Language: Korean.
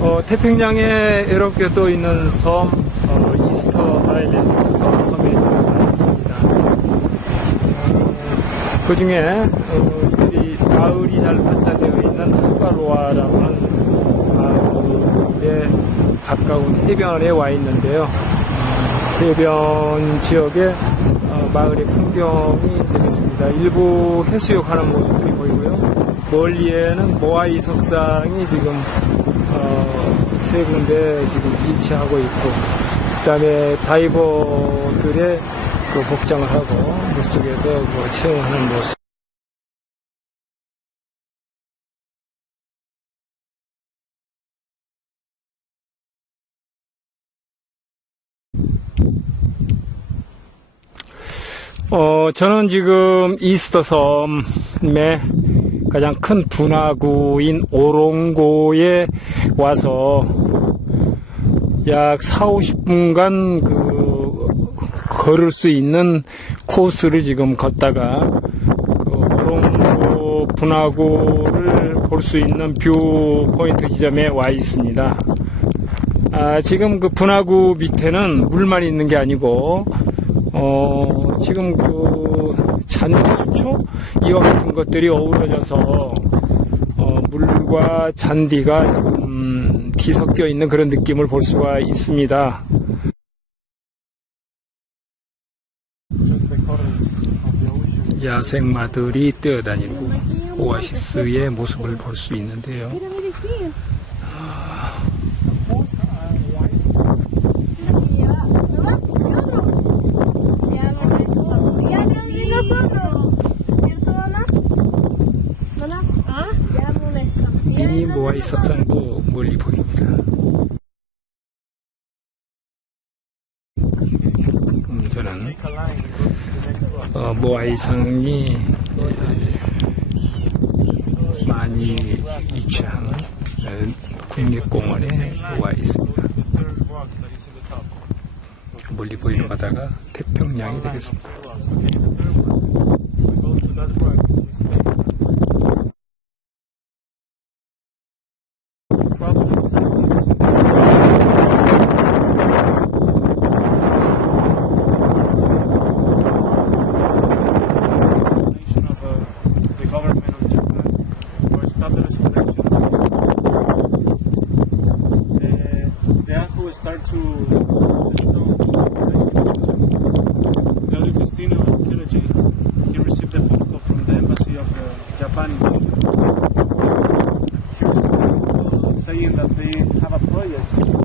어, 태평양에 이렇게 또 있는 섬, 어, 이스터 아일랜드, 이스터 지금 있습니다. 그 중에, 어, 이 마을이 잘 발달되어 있는 하가로아라는 마을에 가까운 해변에 와 있는데요. 해변 지역에 어, 마을의 풍경이 되겠습니다. 일부 해수욕하는 모습들이 보이고요. 멀리에는 모아이 석상이 지금 어, 세 군데 지금 위치하고 있고, 그다음에 다이버들의 그 복장을 하고 물속에서 뭐 체험하는 모습. 어, 저는 지금 이스터 섬의 가장 큰 분화구인 오롱고에 와서 약 4, 50분간 그 걸을 수 있는 코스를 지금 걷다가 그 오롱고 분화구를 볼 수 있는 뷰 포인트 지점에 와 있습니다. 아, 지금 그 분화구 밑에는 물만 있는 게 아니고 어, 지금 그 잔디 수초 이와 같은 것들이 어우러져서 어, 물과 잔디가 지금 뒤섞여 있는 그런 느낌을 볼 수가 있습니다. 야생마들이 뛰어다니고 오아시스의 모습을 볼 수 있는데요. 미니 모아이 석상도 멀리 보입니다. 음, 저는 어, 모아이 성이 예, 많이 위치한 어, 국립공원에 와 있습니다. 멀리 보이는 바다가 태평양이 되겠습니다. Start to. Claudio Cristino Archaeology, he received a phone call from the embassy of uh, Japan in uh, saying that they have a project